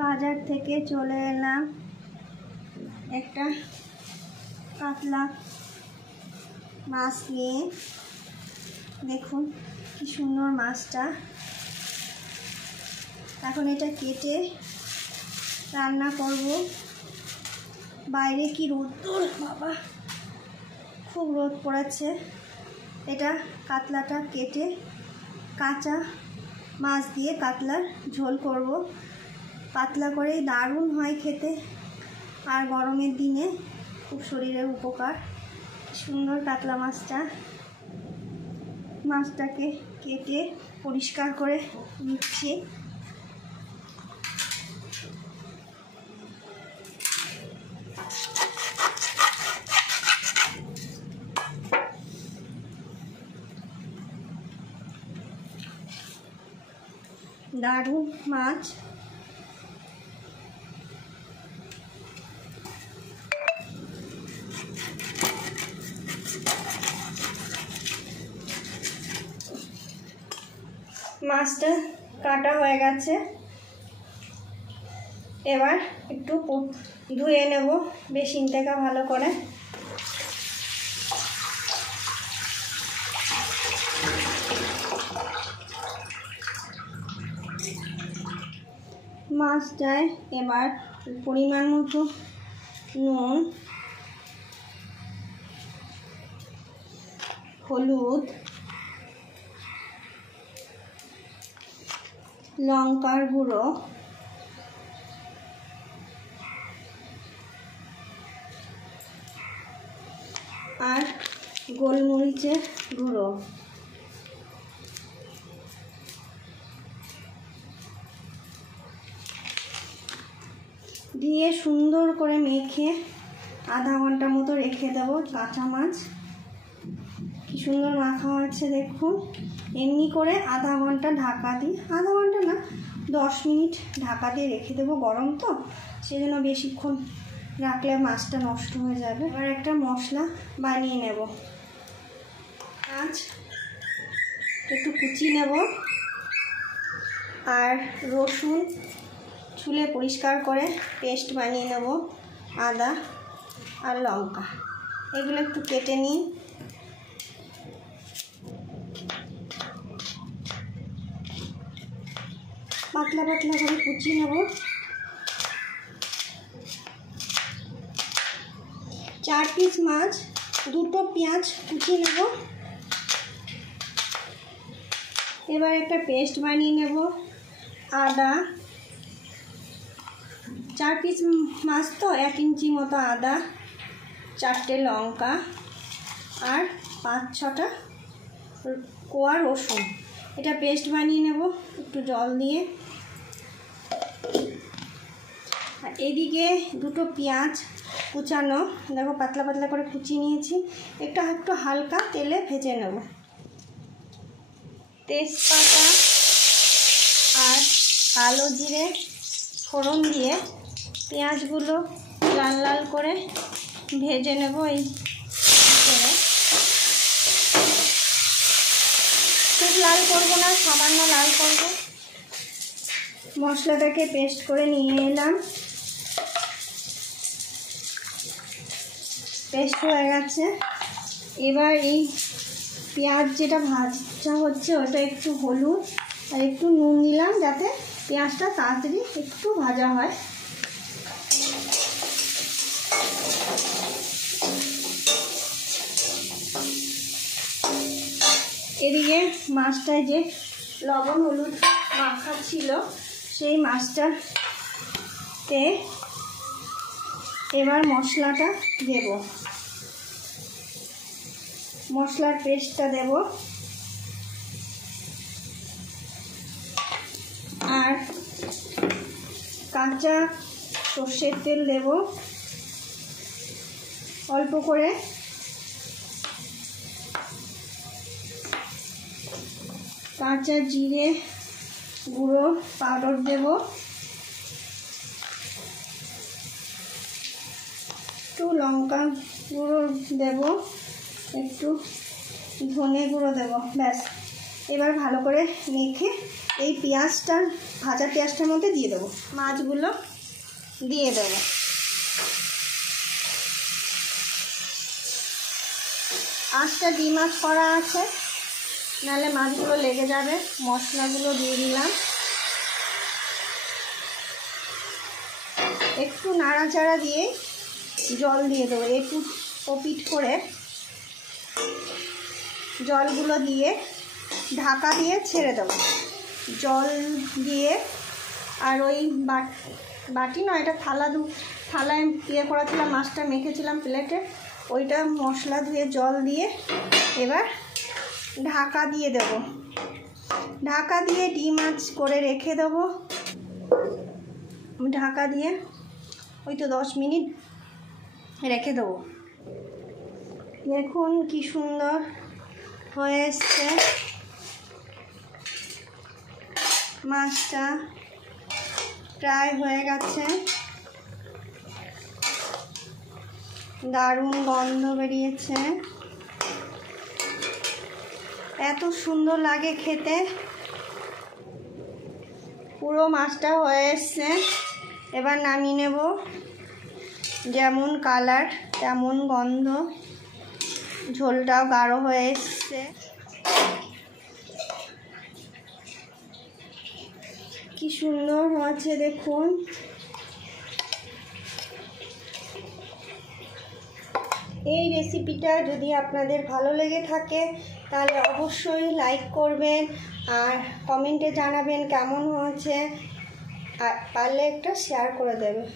বাজার থেকে চলে এলাম একটা কাতলা মাছ নিয়ে। দেখুন কি সুন্দর মাছটা। এখন এটা কেটে রান্না করব। বাইরে কি রোদ্দুর বাবা, খুব রোদ পড়েছে। এটা কাতলাটা কেটে কাঁচা মাছ দিয়ে কাতলার ঝোল করব। পাতলা করেই দারুণ হয় খেতে, আর গরমের দিনে খুব শরীরের উপকার। সুন্দর কাতলা মাছটাকে কেটে পরিষ্কার করে নিচ্ছি। দারুণ মাছ। মাছটা কাটা হয়ে গেছে, এবার একটু ধুয়ে নেব বেসিনটাকে ভালো করে। মাছটায় এবার পরিমাণ মতো নুন, হলুদ, লঙ্কার গুঁড়ো, আর গোলমরিচের গুঁড়ো দিয়ে সুন্দর করে মেখে আধা ঘন্টা মতো রেখে দেব। কাঁচা মাছ কি সুন্দর মাখা হচ্ছে দেখুন। এমনি করে আধা ঘন্টা ঢাকা দিই, আধা ঘন্টা না 10 মিনিট ঢাকা দিয়ে রেখে দেবো। গরম তো, সেজন্য বেশিক্ষণ রাখলে মাছটা নষ্ট হয়ে যাবে। এবার একটা মশলা বানিয়ে নেব। আজ একটু কুচি নেব, আর রসুন ছুলে পরিষ্কার করে পেস্ট বানিয়ে নেব। আদা আর লঙ্কা এগুলো একটু কেটে নিই। পাতলা পাতলা করে কুচি নেব। 4 পিস মাছ, 2টো পেঁয়াজ কুচি নেব। এবার একটা পেস্ট বানিয়ে নেব। আদা, 4 পিস মাছ তো 1 ইঞ্চি মতো আদা, 4টে লঙ্কা, আর 5-6টা কোয়া রসুন। এটা পেস্ট বানিয়ে নেব একটু জল দিয়ে। আর এদিকে 2টো পেঁয়াজ কুচানো, দেখো পাতলা পাতলা করে কুচিয়ে নিয়েছি। একটু হালকা তেলে ভেজে নেব। তেজপাতা আর কালো জিরে ফোড়ন দিয়ে পেঁয়াজগুলো লাল লাল করে ভেজে নেব। এই করে খুব লাল করব না, সামান্য লাল করব। মশলাটাকে পেস্ট করে নিয়ে এলাম। পেস্ট হয়ে গেছে। এবার এই পেঁয়াজ যেটা ভাজা হচ্ছে ওটা একটু হলুদ আর একটু নুন দিলাম, যাতে পেঁয়াজটা তাড়াতাড়ি একটু ভাজা হয়। এদিকে মাছটায় যে লবণ হলুদ মাখা ছিল, সেই মাছটাতে এবার মশলাটা দেব। মশলার পেস্টটা দেব, আর কাঁচা সর্ষের তেল দেব অল্প করে। কাঁচা জিরে গুঁড়ো পাউডার দেব, একটু লঙ্কা গুঁড়ো দেব, একটু ধনে গুঁড়ো দেব। ব্যাস, এবার ভালো করে মেখে এই পেঁয়াজটার ভাজা পেঁয়াজটার মধ্যে দিয়ে দেবো, মাছগুলো দিয়ে দেবো। আঁচটা ডিম আঁচ করা আছে, নাহলে মাছগুলো লেগে যাবে। মশলাগুলো দিয়ে দিলাম, একটু নাড়াচাড়া দিয়ে জল দিয়ে দেবো। একটু ওপিট করে জলগুলো দিয়ে ঢাকা দিয়ে ছেড়ে দেবো। জল দিয়ে আর ওই বাটি নয়, এটা থালায় করা ছিলাম, মাছটা মেখেছিলাম প্লেটে, ওইটা মশলা ধুয়ে জল দিয়ে এবার ঢাকা দিয়ে দেব। ঢাকা দিয়ে ডিম আঁচ করে রেখে দেবো। ঢাকা দিয়ে ওই তো 10 মিনিট রেখে দেবো। দেখুন কি সুন্দর হয়ে এসছে মাছটা, প্রায় হয়ে গেছে। দারুণ গন্ধ বেরিয়েছে, এত সুন্দর লাগে খেতে। পুরো মাছটা হয়ে এসছে, এবার নামিয়ে নেব। যেমন কালার তেমন গন্ধ, ঝোলটাও গাঢ় হয়ে এসছে। কি সুন্দর হয়েছে দেখুন। এই রেসিপিটা যদি আপনাদের ভালো লেগে থাকে তাহলে অবশ্যই লাইক করবেন আর কমেন্টে জানাবেন কেমন হয়েছে, আর পারলে একটা শেয়ার করে দেবেন।